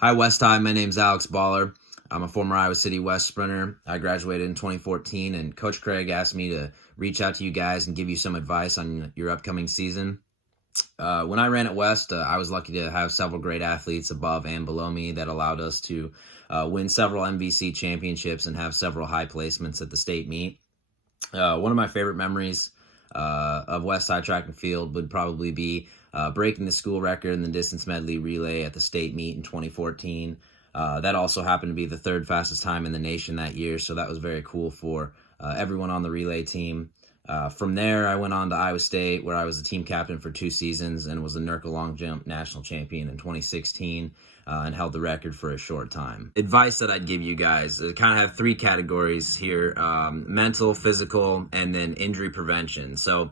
Hi, West High. My name's Alex Baller. I'm a former Iowa City West sprinter. I graduated in 2014, and Coach Craig asked me to reach out to you guys and give you some advice on your upcoming season. When I ran at West, I was lucky to have several great athletes above and below me that allowed us to win several MVC championships and have several high placements at the state meet. One of my favorite memories of West High Track and Field would probably be breaking the school record in the distance medley relay at the state meet in 2014. That also happened to be the third fastest time in the nation that year, so that was very cool for everyone on the relay team. From there, I went on to Iowa State, where I was the team captain for 2 seasons and was the NERCA long jump national champion in 2016 and held the record for a short time. Advice that I'd give you guys, kind of have 3 categories here, mental, physical, and then injury prevention. So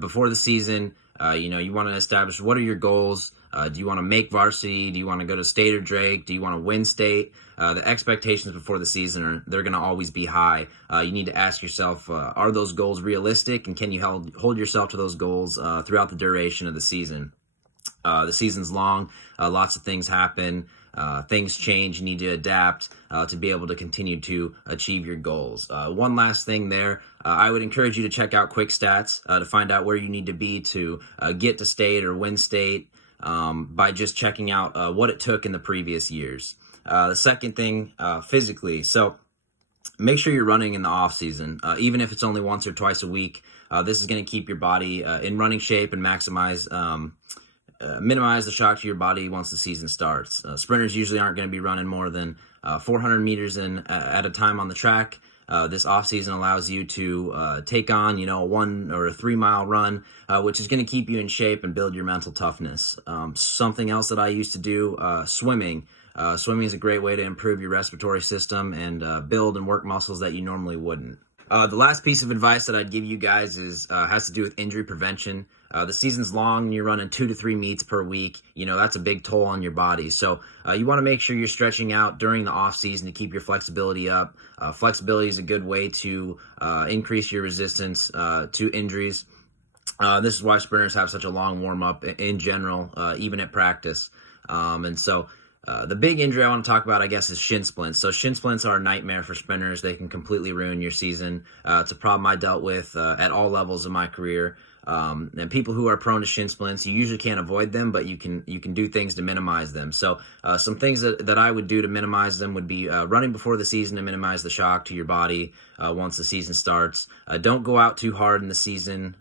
before the season, you want to establish what are your goals. Do you want to make varsity? Do you want to go to state or Drake? Do you want to win state? The expectations before the season they're going to always be high. You need to ask yourself, are those goals realistic, and can you hold yourself to those goals throughout the duration of the season? The season's long. Lots of things happen. Things change. You need to adapt to be able to continue to achieve your goals. One last thing there, I would encourage you to check out Quick Stats to find out where you need to be to get to state or win state by just checking out what it took in the previous years. The second thing, physically. So make sure you're running in the off season, even if it's only once or twice a week. This is going to keep your body in running shape and minimize the shock to your body once the season starts. Sprinters usually aren't going to be running more than 400 meters at a time on the track. This off-season allows you to take on, a 1 or a 3 mile run, which is going to keep you in shape and build your mental toughness. Something else that I used to do, swimming. Swimming is a great way to improve your respiratory system and build and work muscles that you normally wouldn't. The last piece of advice that I'd give you guys has to do with injury prevention. The season's long and you're running 2 to 3 meets per week. That's a big toll on your body. So you want to make sure you're stretching out during the off season to keep your flexibility up. Flexibility is a good way to increase your resistance to injuries. This is why sprinters have such a long warm up in general, even at practice. The big injury I want to talk about, I guess, is shin splints. So shin splints are a nightmare for sprinters. They can completely ruin your season. It's a problem I dealt with at all levels of my career. And people who are prone to shin splints, you usually can't avoid them, but you can do things to minimize them. So some things that I would do to minimize them would be running before the season to minimize the shock to your body once the season starts. Don't go out too hard in the season.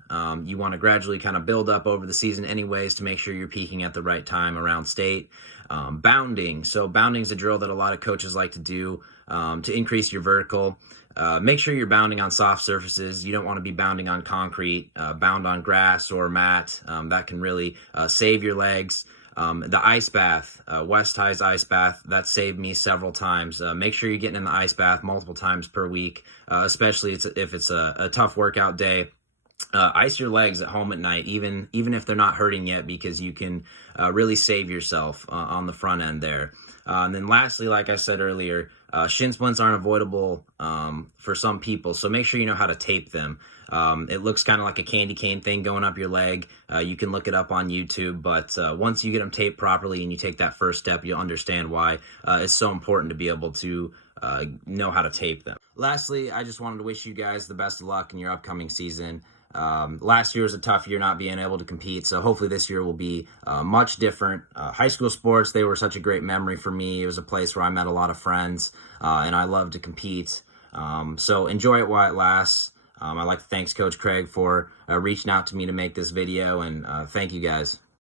You want to gradually kind of build up over the season anyways to make sure you're peaking at the right time around state. Bounding. So bounding is a drill that a lot of coaches like to do to increase your vertical. Make sure you're bounding on soft surfaces. You don't want to be bounding on concrete. Bound on grass or mat. That can really save your legs. The ice bath, West High's ice bath, that saved me several times. Make sure you're getting in the ice bath multiple times per week, especially if it's a tough workout day. Ice your legs at home at night, even if they're not hurting yet, because you can really save yourself on the front end there. And then lastly, like I said earlier, shin splints aren't avoidable for some people, so make sure you know how to tape them. It looks kind of like a candy cane thing going up your leg. You can look it up on YouTube, but once you get them taped properly and you take that first step, you'll understand why it's so important to be able to know how to tape them. Lastly, I just wanted to wish you guys the best of luck in your upcoming season. Last year was a tough year not being able to compete, so hopefully this year will be much different. High school sports, they were such a great memory for me. It was a place where I met a lot of friends, and I love to compete. So enjoy it while it lasts. I'd like to thank Coach Craig for reaching out to me to make this video, and thank you guys.